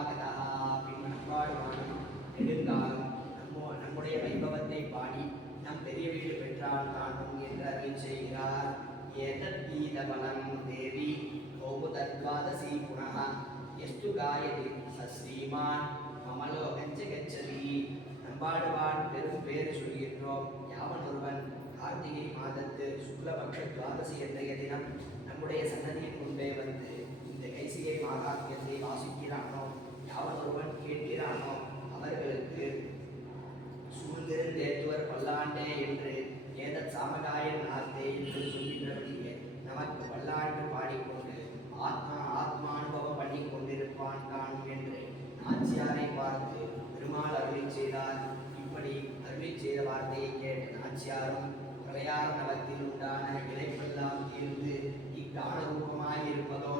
சரணாகதா பின்பற்பாடுவானும் நெடுங்காலம் நம்முடைய வைபவத்தை பாடி நம் பெரிய வீடு பெற்றால் காணும் என்று அருள் செய்கிறார். ஏதத் கீதபலம் தேவி கௌமுதத்வாதசி புனः எஸ்து காயதி சஸ்ரீமான் மமலோகஞ்ச கச்சதி. நம்பாடுவான் பெரும் பேறு சொல்கின்றோம். யாவன் ஒருவன் கார்த்திகை மாதத்து சுக்லபக்ஷ துவாதசி என்ற தினம் நம்முடைய சன்னதியின் முன்பே வந்து இந்த கைசிகை மாகாத்தியத்தை வாசிக்கிறானோ, யாவன் ஒருவன் கேட்கிறானோ அவர்களுக்கு சூழ்ந்திருந்தேத்துவர் பல்லாண்டே என்று ஏதத் சாமகாயன் நார்த்தே என்று சொல்கின்றபடியே நமக்கு பல்லாண்டு பாடிக்கொண்டு ஆத்மானுபவம் பண்ணி கொண்டிருப்பான் காணும் என்று நாச்சியாரை பார்த்து பெருமாள் அருளி செய்தார். இப்படி அருளி செய்த வார்த்தையை கேட்ட நாச்சியாரும் பிரளயார நவத்தில் உண்டான இழைப்பெல்லாம் தீர்ந்து இக்கால ரூபமாயிருப்பதோ